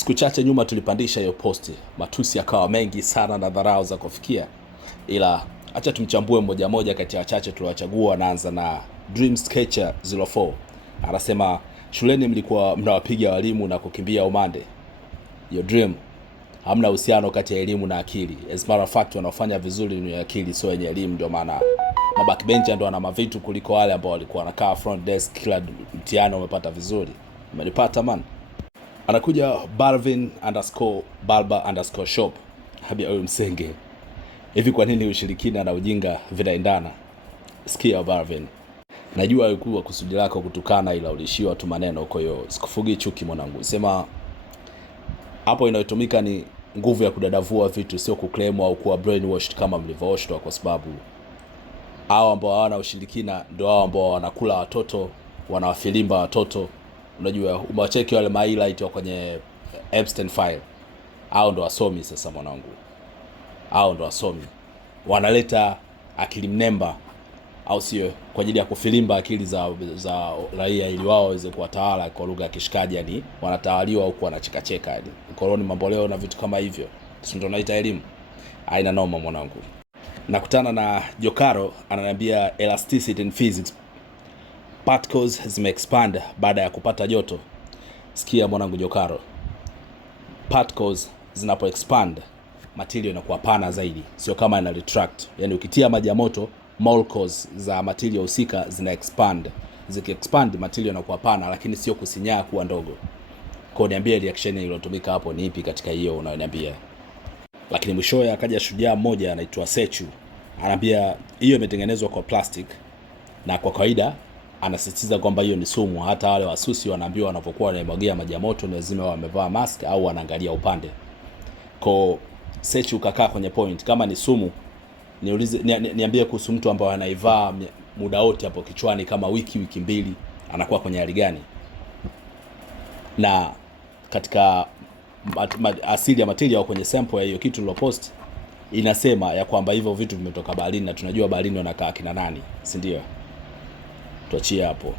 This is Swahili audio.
Siku chache nyuma tulipandisha hiyo posti, matusi yakawa mengi sana na dharau za kufikia, ila acha tumchambue mmoja moja kati ya wachache tuliowachagua. Naanza na Dream Sketcher 04. Anasema shuleni mlikuwa mnawapiga walimu na kukimbia umande. Your Dream, hamna uhusiano kati ya elimu na akili. As matter of fact, wanaofanya vizuri ni akili, sio yenye elimu. Ndio maana mabackbencher ndio wana mavitu kuliko wale ambao walikuwa wanakaa front desk kila mtihani wamepata vizuri. Umenipata man? Anakuja Balvin_Barber_shop. Habia huyu msenge. Hivi kwa nini ushirikina na ujinga vinaendana? Sikia Balvin. Najua ulikuwa kusudi lako kutukana, ila ulishiwa tu maneno, kwa hiyo sikufugi chuki mwanangu. Sema hapo inayotumika ni nguvu ya kudadavua vitu, sio kuclaim au kuwa brainwashed kama mlivyooshwa, kwa sababu hao ambao hawana ushirikina ndio hao ambao wanakula watoto, wanawafilimba watoto. Unajua umewacheki wale highlight wa kwenye Epstein file. Hao ndo wasomi sasa mwanangu. Hao ndo wasomi. Wanaleta akili mnemba, au sio, kwa ajili ya kufilimba akili za raia ili wao waweze kuwatawala kwa lugha ya kishikaji, yani wanatawaliwa huko wanachekacheka, yani ukoloni mambo leo na vitu kama hivyo. Sio ndo naita elimu. Haina noma mwanangu. Nakutana na Jokaro, ananiambia elasticity in physics, particles zime-expand baada ya kupata joto. Sikia mwanangu Jokaro, particles zinapo-expand material inakuwa pana zaidi, sio kama ina retract. Yani ukitia maji ya moto, molecules za material husika zina-expand. Ziki-expand material inakuwa pana, lakini sio kusinyaa kuwa ndogo. Kwa niambie reaction iliyotumika hapo ni ipi katika hiyo unayoniambia? Lakini mwishowe akaja shujaa mmoja anaitwa Sechu. Anambia hiyo imetengenezwa kwa plastic, na kwa kawaida anasisitiza kwamba hiyo ni sumu. Hata wale wasusi wanaambiwa wanapokuwa wanamwagia maji ya moto ni lazima wamevaa mask au wanaangalia upande. Kwa Sechu kakaa kwenye point, kama ni sumu niambie kuhusu mtu ambaye anaivaa muda wote hapo kichwani kama wiki mbili, anakuwa kwenye hali gani? Na katika asili ya material kwenye sample ya hiyo kitu nilopost inasema ya kwamba hivyo vitu vimetoka baharini, na tunajua baharini wanakaa kina nani, si ndio? Tuachie hapo.